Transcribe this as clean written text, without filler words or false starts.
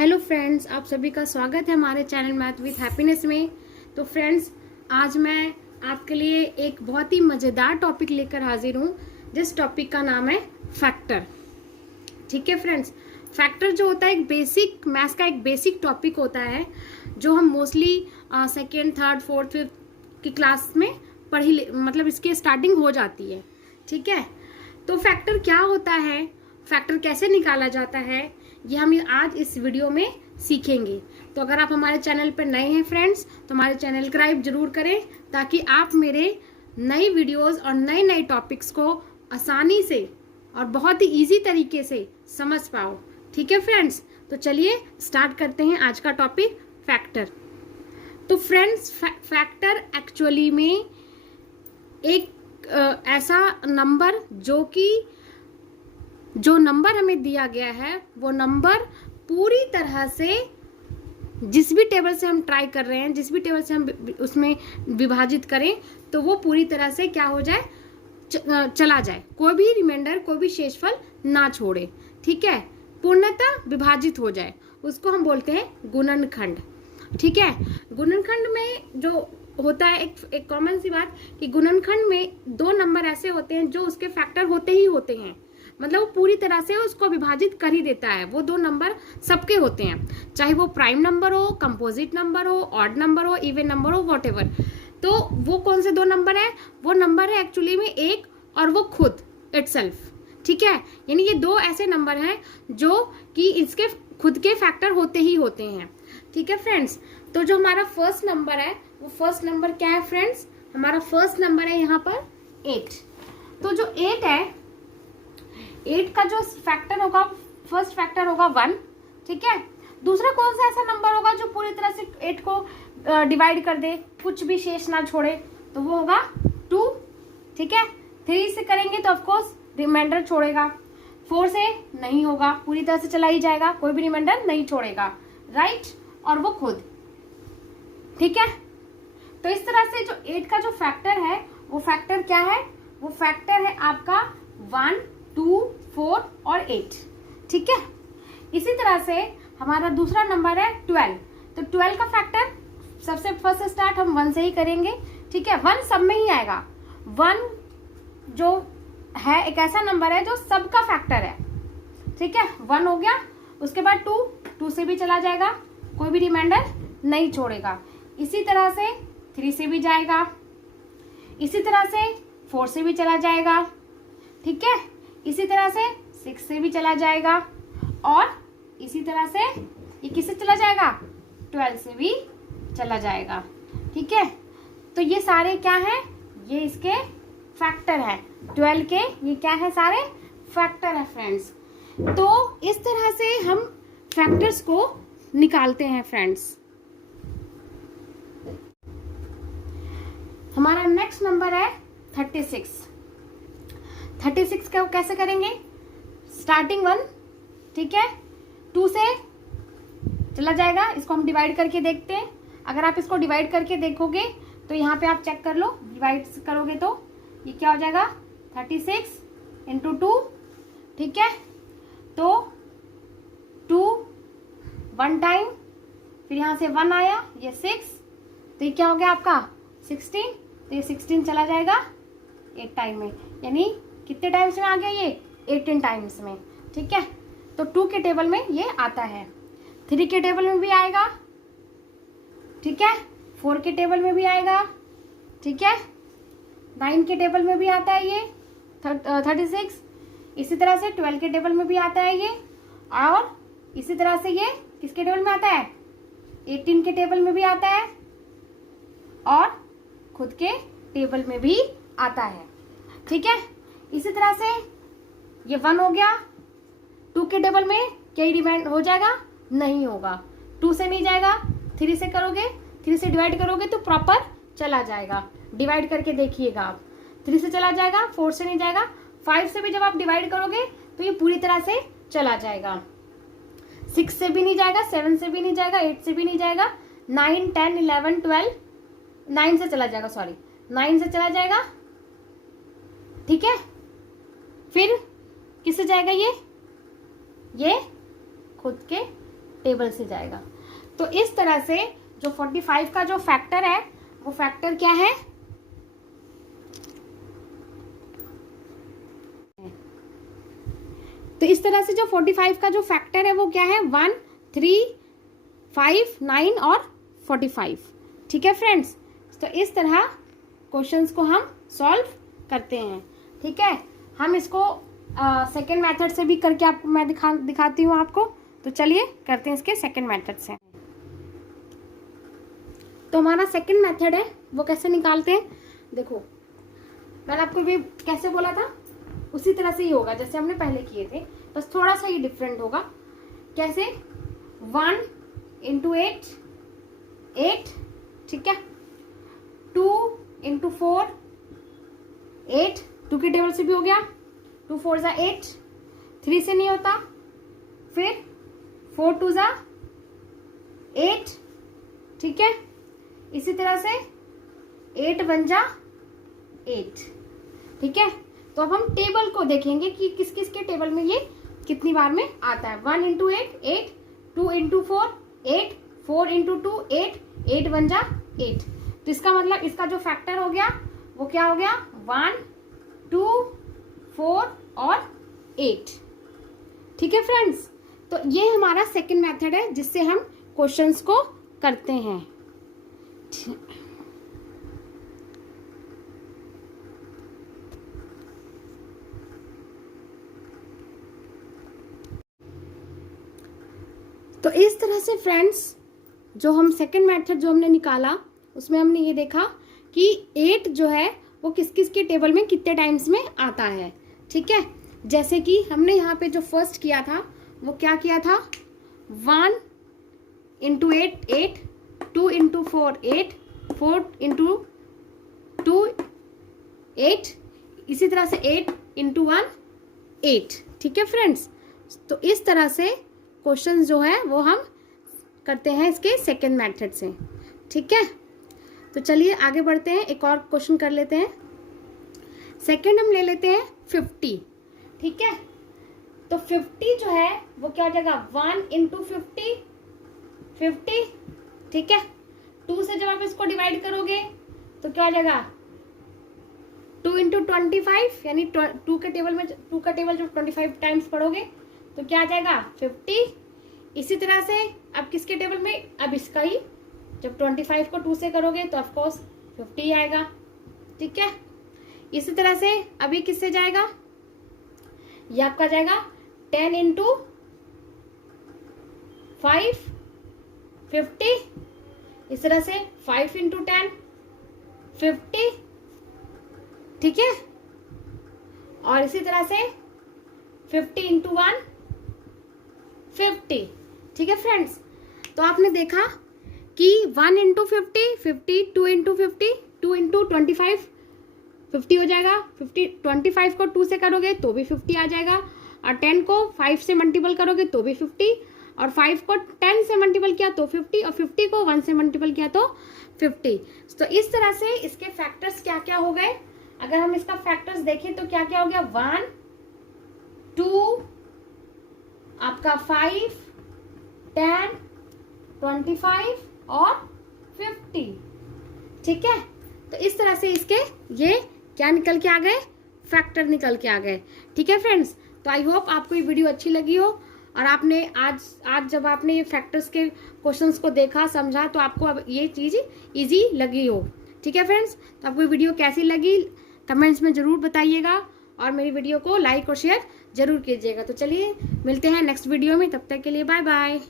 Hello friends, आप सभी का स्वागत है हमारे चैनल मैथ विथ हैप्पीनेस में। तो फ्रेंड्स, आज मैं आपके लिए एक बहुत ही मज़ेदार टॉपिक लेकर हाजिर हूँ, जिस टॉपिक का नाम है फैक्टर। ठीक है फ्रेंड्स, फैक्टर जो होता है एक बेसिक मैथ्स का एक बेसिक टॉपिक होता है, जो हम mostly second, third, fourth, fifth की क्लास में मतलब इसकी स्टार्टिंग हो जाती है। ठीक है, तो फैक्टर क्या होता है, फैक्टर कैसे निकाला जाता है, ये हम आज इस वीडियो में सीखेंगे। तो अगर आप हमारे चैनल पर नए हैं फ्रेंड्स, तो हमारे चैनल सब्सक्राइब जरूर करें, ताकि आप मेरे नई वीडियोस और नए नए टॉपिक्स को आसानी से और बहुत ही इजी तरीके से समझ पाओ। ठीक है फ्रेंड्स, तो चलिए स्टार्ट करते हैं आज का टॉपिक फैक्टर। तो फ्रेंड्स, फैक्टर एक्चुअली में एक ऐसा नंबर जो नंबर हमें दिया गया है, वो नंबर पूरी तरह से जिस भी टेबल से हम ट्राई कर रहे हैं, जिस भी टेबल से हम उसमें विभाजित करें, तो वो पूरी तरह से क्या हो जाए, चला जाए, कोई भी रिमाइंडर, कोई भी शेषफल ना छोड़े। ठीक है, पूर्णतः विभाजित हो जाए, उसको हम बोलते हैं गुणनखंड। ठीक है, गुणनखंड में जो होता है एक कॉमन सी बात कि गुणनखंड में दो नंबर ऐसे होते हैं जो उसके फैक्टर होते ही होते हैं, मतलब वो पूरी तरह से उसको विभाजित कर ही देता है। वो दो नंबर सबके होते हैं, चाहे वो प्राइम नंबर हो, कंपोजिट नंबर हो, ऑड नंबर हो, इवन नंबर हो, व्हाटएवर। तो वो कौन से दो नंबर है? वो नंबर है एक्चुअली में एक और वो खुद इटसेल्फ। ठीक है, यानी ये दो ऐसे नंबर हैं जो कि इसके खुद के फैक्टर होते ही होते हैं। ठीक है फ्रेंड्स, तो जो हमारा फर्स्ट नंबर है, वो फर्स्ट नंबर क्या है फ्रेंड्स? हमारा फर्स्ट नंबर है यहाँ पर 8। तो जो 8 है, 8 का जो फैक्टर होगा, फर्स्ट फैक्टर होगा 1। ठीक है, दूसरा कौन सा ऐसा नंबर होगा जो पूरी तरह से 8 को डिवाइड कर दे, कुछ भी शेष ना छोड़े? तो वो होगा 2। ठीक है, 3 से करेंगे तो ऑफकोर्स रिमाइंडर छोड़ेगा, 4 से नहीं होगा, पूरी तरह से चला ही जाएगा, कोई भी रिमाइंडर नहीं छोड़ेगा, राइट, और वो खुद। ठीक है, तो इस तरह से जो 8 का जो फैक्टर है, वो फैक्टर क्या है? वो फैक्टर है आपका 1, 2, 4 और 8। ठीक है, इसी तरह से हमारा दूसरा नंबर है 12। तो 12 का फैक्टर सबसे फर्स्ट स्टार्ट हम 1 से ही करेंगे। ठीक है, 1 सब में ही आएगा। 1 जो है एक ऐसा नंबर है जो सबका फैक्टर है। ठीक है, 1 हो गया, उसके बाद 2 से भी चला जाएगा, कोई भी रिमाइंडर नहीं छोड़ेगा। इसी तरह से 3 से भी जाएगा, इसी तरह से 4 से भी चला जाएगा। ठीक है, इसी तरह से 6 से भी चला जाएगा, और इसी तरह से ये किससे चला जाएगा? 12 से भी चला जाएगा। ठीक है, तो ये सारे क्या है? ये इसके फैक्टर है 12 के, ये क्या है? सारे फैक्टर है फ्रेंड्स। तो इस तरह से हम फैक्टर्स को निकालते हैं फ्रेंड्स। हमारा नेक्स्ट नंबर है 36। 36 को कैसे करेंगे? स्टार्टिंग 1, ठीक है, 2 से चला जाएगा, इसको हम डिवाइड करके देखते हैं। अगर आप इसको डिवाइड करके देखोगे तो यहाँ पे आप चेक कर लो, डिवाइड करोगे तो ये क्या हो जाएगा? 36 इंटू 2। ठीक है, तो 2 1 टाइम, फिर यहाँ से 1 आया, ये 6, तो ये क्या हो गया आपका? 16। तो ये 16 चला जाएगा 8 टाइम में, यानी कितने टाइम्स में आ गया? ये 18 टाइम्स में। ठीक है, तो 2 के टेबल में ये आता है, 3 के टेबल में भी आएगा, ठीक है, 4 के टेबल में भी आएगा, ठीक है, 9 के टेबल में भी आता है ये 36। इसी तरह से 12 के टेबल में भी आता है ये, और इसी तरह से ये किसके टेबल में आता है? 18 के टेबल में भी आता है, और खुद के टेबल में भी आता है। ठीक है, इसी तरह से ये 1 हो गया, 2 के टेबल में क्या डिवाइड हो जाएगा? नहीं होगा, 2 से नहीं जाएगा, 3 से करोगे, 3 से डिवाइड करोगे तो प्रॉपर चला जाएगा। डिवाइड करके देखिएगा आप, 3 से चला जाएगा, 4 से नहीं जाएगा, 5 से भी जब आप डिवाइड करोगे तो ये पूरी तरह से चला जाएगा, 6 से भी नहीं जाएगा, 7 से भी नहीं जाएगा, 8 से भी नहीं जाएगा, 9, 10, 11, 12, 9 से चला जाएगा, सॉरी 9 से चला जाएगा। ठीक है, फिर किससे जाएगा? ये खुद के टेबल से जाएगा। तो इस तरह से जो 45 का जो फैक्टर है वो फैक्टर क्या है, तो इस तरह से जो 45 का जो फैक्टर है वो क्या है, 1, 3, 5, 9 और 45। ठीक है फ्रेंड्स, तो इस तरह क्वेश्चंस को हम सॉल्व करते हैं। ठीक है, हम इसको सेकेंड मेथड से भी करके आपको मैं दिखाती हूँ आपको। तो चलिए करते हैं इसके सेकेंड मेथड से। तो हमारा सेकेंड मेथड है वो कैसे निकालते हैं, देखो मैंने आपको भी कैसे बोला था उसी तरह से ही होगा जैसे हमने पहले किए थे, बस थोड़ा सा ही डिफरेंट होगा। कैसे, 1 × 8, 8, ठीक है, 2 × 4, 8, 2 के टेबल से भी हो गया, 2 4 = 8, 3 से नहीं होता, फिर 4 2 = 8, ठीक है, इसी तरह से 8 1 = 8, ठीक है। तो अब हम टेबल को देखेंगे कि किस किस के टेबल में ये कितनी बार में आता है। 1 × 8, 8, 2 × 4, 8, 4 × 2, 8, 8 1 = 8। तो इसका मतलब इसका जो फैक्टर हो गया वो क्या हो गया, 1, 2, 4 और 8। ठीक है फ्रेंड्स, तो ये हमारा सेकंड मेथड है जिससे हम क्वेश्चंस को करते हैं। तो इस तरह से फ्रेंड्स जो हम सेकंड मेथड जो हमने निकाला उसमें हमने ये देखा कि 8 जो है वो किस किस के टेबल में कितने टाइम्स में आता है। ठीक है, जैसे कि हमने यहाँ पे जो फर्स्ट किया था वो क्या किया था, 1 × 8, 8, 2 × 4, 8, 4 × 2, 8, इसी तरह से 8 × 1, 8। ठीक है फ्रेंड्स, तो इस तरह से क्वेश्चन जो है वो हम करते हैं इसके सेकेंड मेथड से। ठीक है, तो चलिए आगे बढ़ते हैं, एक और क्वेश्चन कर लेते हैं। सेकेंड हम ले लेते हैं 50। ठीक है, तो 50 जो है वो क्या हो जाएगा, 1 × 50, 50, ठीक है। 2 से जब आप इसको डिवाइड करोगे तो क्या हो जाएगा, 2 × 25, यानी 2 के टेबल में 2 का टेबल जब 25 टाइम्स पढ़ोगे तो क्या आ जाएगा, 50। इसी तरह से अब किसके टेबल में, अब इसका ही जब 25 को 2 से करोगे तो ऑफकोर्स 50 आएगा। ठीक है, इसी तरह से अभी किससे जाएगा, ये आपका जाएगा 10 × 5, 50, इस तरह से 5 × 10, 50, ठीक है, और इसी तरह से 50 × 1, 50। ठीक है फ्रेंड्स, तो आपने देखा कि 1 × 50, 50, 2 × 50, 2 × 25, 50 हो जाएगा। 50, 25 को 2 से करोगे तो भी 50 आ जाएगा, और 10 को 5 से मल्टीपल करोगे तो भी 50, और 5 को 10 से मल्टीपल किया तो 50, और 50 को 1 से मल्टीपल किया तो 50। तो इस तरह से इसके फैक्टर्स क्या क्या हो गए, अगर हम इसका फैक्टर्स देखें तो क्या क्या हो गया, 1, 2, आपका 5, 10, 25 और 50। ठीक है, तो इस तरह से इसके ये क्या निकल के आ गए, फैक्टर निकल के आ गए। ठीक है फ्रेंड्स, तो आई होप आपको ये वीडियो अच्छी लगी हो और आपने आज जब आपने ये फैक्टर्स के क्वेश्चंस को देखा समझा तो आपको अब ये चीज़ इजी लगी हो। ठीक है फ्रेंड्स, तो आपको ये वीडियो कैसी लगी कमेंट्स में ज़रूर बताइएगा, और मेरी वीडियो को लाइक और शेयर जरूर कीजिएगा। तो चलिए मिलते हैं नेक्स्ट वीडियो में, तब तक के लिए बाय बाय।